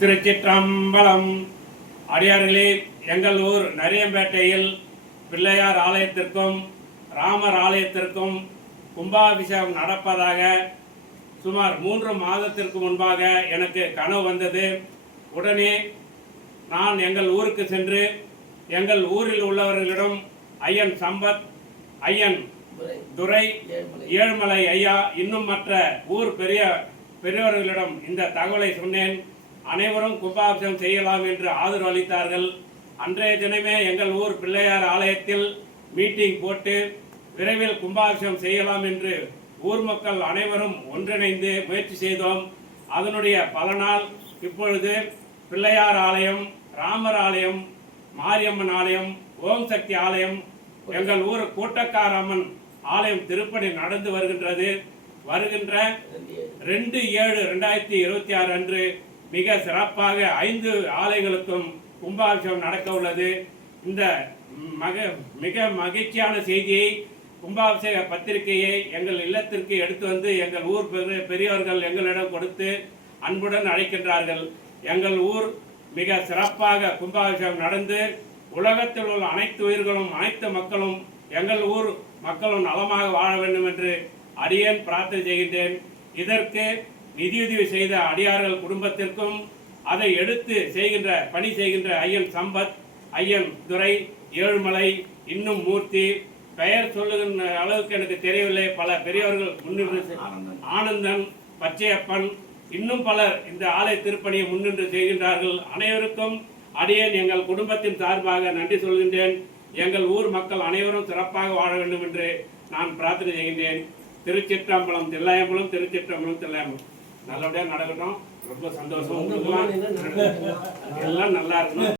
திருச்சிற்றம்பலம். அடியார்களே, எங்கள் ஊர் நரியம்பேட்டையில் பிள்ளையார் ஆலயத்திற்கும் ராமர் ஆலயத்திற்கும் கும்பாபிஷேகம் நடப்பதாக சுமார் 3 மாதத்திற்கு முன்பாக எனக்கு கனவு வந்தது. உடனே நான் எங்கள் ஊருக்கு சென்று எங்கள் ஊரில் உள்ளவர்களிடம் ஐயன் சம்பத், ஐயன் துரை, ஏழுமலை ஐயா, இன்னும் மற்ற ஊர் பெரியவர்களிடம் இந்த தகவலை சொன்னேன். அனைவரும் கும்பாபிஷேகம் செய்யலாம் என்று ஆதரவு அளித்தார்கள். அன்றைய தினமே எங்கள் ஊர் பிள்ளையார் ஆலயத்தில் மீட்டிங் போட்டு விரைவில் கும்பாபிஷேகம் செய்யலாம் என்று ஊர் மக்கள் அனைவரும் ஒன்றிணைந்து முயற்சி செய்தோம். அதனுடைய பலனால் இப்பொழுது பிள்ளையார் ஆலயம், ராமர் ஆலயம், மாரியம்மன் ஆலயம், ஓம் சக்தி ஆலயம், எங்கள் ஊர் கூட்டக்காரம்மன் ஆலயம் திருப்பணி நடந்து வருகின்றது. வருகின்ற 2/7/2026 அன்று மிக சிறப்பாக 5 ஆலயங்களுக்கும் கும்பாபிஷேகம் நடக்க உள்ளது. இந்த மிக மகிழ்ச்சியான செய்தியை, கும்பாபிஷேக பத்திரிகையை எங்கள் இல்லத்திற்கு எடுத்து வந்து எங்கள் ஊர் பெரியவர்கள் எங்களிடம் கொடுத்து அன்புடன் அழைக்கின்றார்கள். எங்கள் ஊர் மிக சிறப்பாக கும்பாபிஷேகம் நடந்து உலகத்தில் உள்ள அனைத்து உயிர்களும் அனைத்து மக்களும் எங்கள் ஊர் மக்களும் நலமாக வாழ வேண்டும் என்று அடியேன் பிரார்த்தனை செய்கின்றேன். இதற்கு நிதியுதவி செய்த அடியார்கள் குடும்பத்திற்கும் அதை எடுத்து பணி செய்கின்ற ஐயன் சம்பத், ஐயன் துரை, ஏழுமலை, இன்னும் மூர்த்தி, பெயர் சொல்லுகின்ற அளவுக்கு எனக்கு தெரியவில்லை, பல பெரியவர்கள் முன்னின்று, ஆனந்தன், பச்சையப்பன், இன்னும் பலர் இந்த ஆலய திருப்பணியை முன்னின்று செய்கின்றார்கள். அனைவருக்கும் அடியேன் எங்கள் குடும்பத்தின் சார்பாக நன்றி சொல்கின்றேன். எங்கள் ஊர் மக்கள் அனைவரும் சிறப்பாக வாழ வேண்டும் என்று நான் பிரார்த்தனை செய்கின்றேன். திருச்சிற்றம்பலம் தில்லையம்பலம், திருச்சிற்றம்பலம் தில்லையம்பலம். நல்லபடியாக நடக்கட்டும். ரொம்ப சந்தோஷம். எல்லாம் நல்லா இருக்கணும்.